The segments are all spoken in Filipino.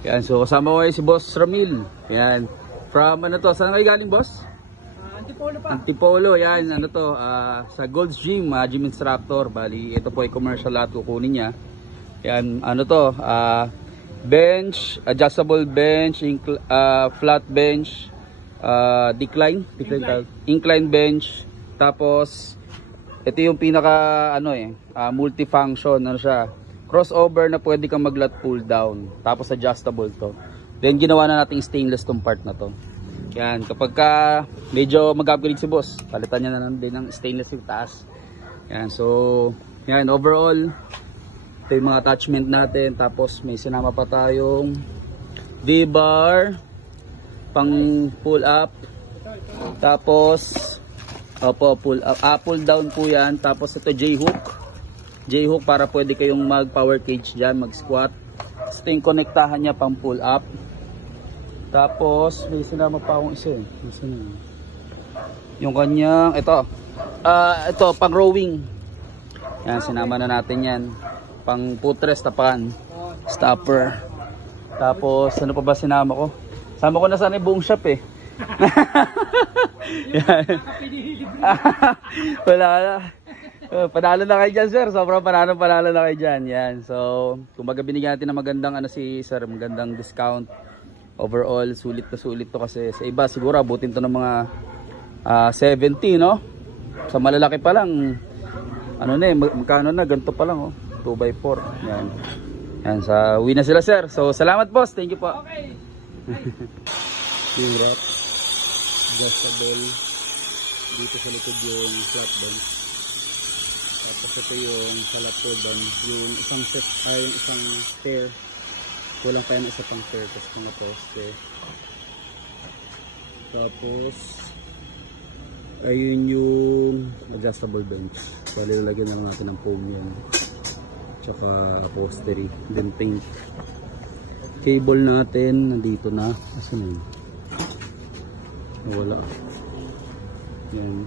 Yan, so kasama ko si Boss Ramil. Yan. From ano to? Saan kayo galing, boss? Antipolo pa. Antipolo, yan. Ano to? Sa Gold's Gym, gym instructor. Bali, ito po ay commercial lahat kukunin niya. Yan, ano to? Bench, adjustable bench, flat bench, incline bench. Tapos, ito yung pinaka, multifunction. Ano siya? Crossover na pwede kang mag-lat pull down. Tapos adjustable to. Then ginawa na nating stainless tong part na to. Yan, kapag ka medyo mag-upgrade si boss, palitan niya na din ng stainless yung taas. Yan, so yan, overall ito yung mga attachment natin. Tapos may sinama pa tayong V-bar pang pull up. Tapos pull up, pull down po yan. Tapos ito J-hook para pwede kayong mag power cage dyan, mag squat. Ito yung konektahan niya pang pull up. Tapos may sinama pa akong isa yung kanyang ito pang rowing. Yan, sinama na natin yan. Pang footrest, tapakan, stopper. Tapos ano pa ba sinama ko? Sama ko na sana yung buong shop eh. Wala na. Panalo na kayo dyan, sir. Sobrang panalo na kayo dyan. Yan. So, kumbaga binigyan natin ng magandang si sir, magandang discount. Overall, sulit to kasi sa iba siguro abutin to ng mga 70, no? Sa malalaki pa lang, magkano na, ganito pa lang, oh. 2x4. Yan. Yan, sa uwi na sila, sir. So, salamat, boss. Thank you po. Okay. Yung rack, adjustable. Dito sa likod yung flat bench. Tapos ito yung sa laptop doon, yung isang set, yung isang stair. Kulang pa yan isa pang stair, tapos mga poste. Tapos ayun yung adjustable bench. So lalagyan na lang natin ng foam yan. Tsaka upholstery, then paint. Cable natin nandito na. Asan na yun? Nawala. Yan.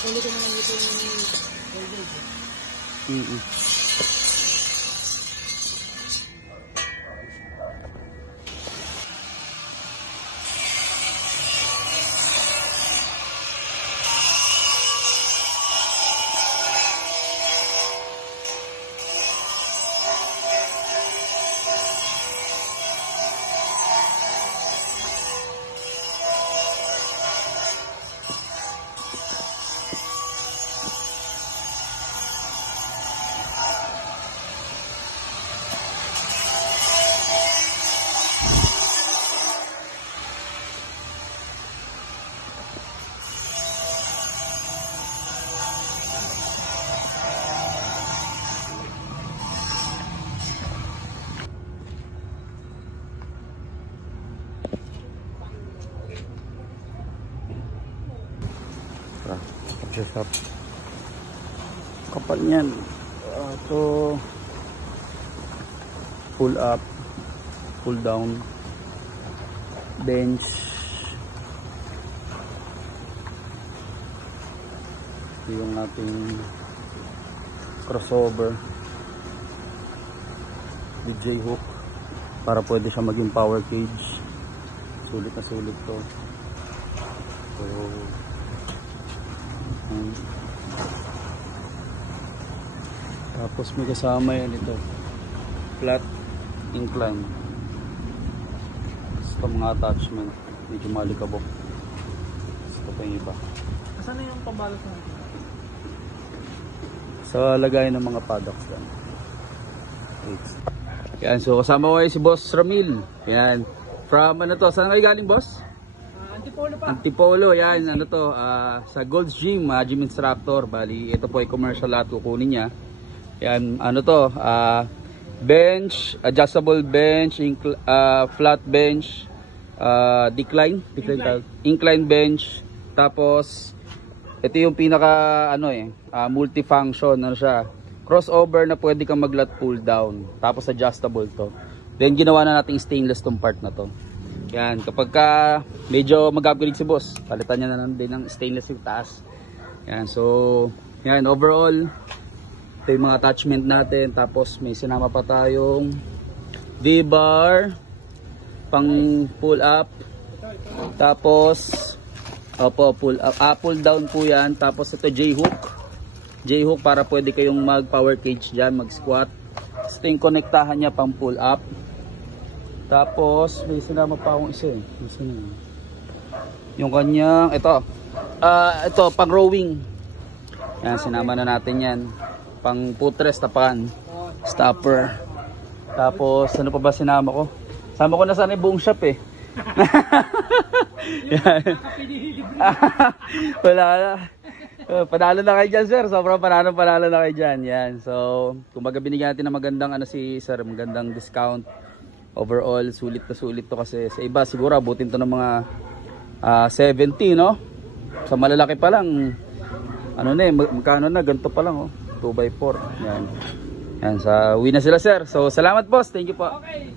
Kukulit ko naman ito yung shop. Kapal niyan. Ito pull up, pull down, bench. Ito yung ating crossover with J-hook para pwede siya maging power cage. Sulit na sulit to. So tapos may kasama yan ito, flat incline. Ito mga attachment, medyo malikabok. Ito pa yung iba. Saan na yung pambalot natin? Sa lagay ng mga products yan. Yan, so kasama ko si Boss Ramil. Yan, from ano to, saan kayo galing, boss? Antipolo pa. Antipolo, yan, sa Gold's Gym, gym instructor. Bali, ito po ay commercial lahat kukunin niya. Yan, bench, adjustable bench, flat bench, incline bench. Tapos ito yung pinaka multifunction, siya, crossover na pwede kang mag-lat pull down. Tapos adjustable to. Then ginawa na natin stainless tong part na to. Yan, kapag ka medyo mag-upgrade si boss, palitan niya na lang din ng stainless yung taas. Yan, so yan, overall ito yung mga attachment natin. Tapos may sinama pa tayong V-bar pang pull up. Tapos opo, pull up, pull down po yan. Tapos ito J-hook para pwede kayong mag power cage dyan, mag squat. Ito yung konektahan niya pang pull up. Tapos may sinama pa akong isa yung kanyang ito pang rowing. Yan, sinama na natin yan. Pang footrest, tapan, stopper. Tapos ano pa ba sinama ko? Sama ko na sana yung buong shop eh. Yan. Wala na. Panalo na kayo dyan, sir. Sobrang panalo na kayo dyan. Yan. So, kumbaga binigyan natin ng magandang si sir, magandang discount. Overall, sulit to kasi sa iba siguro abutin to ng mga 70, no? Sa malalaki pa lang ano na magkano na, ganito pa lang 2x4. Yan. Yan, sa uwi na sila, sir. So, salamat boss. Thank you po. Okay.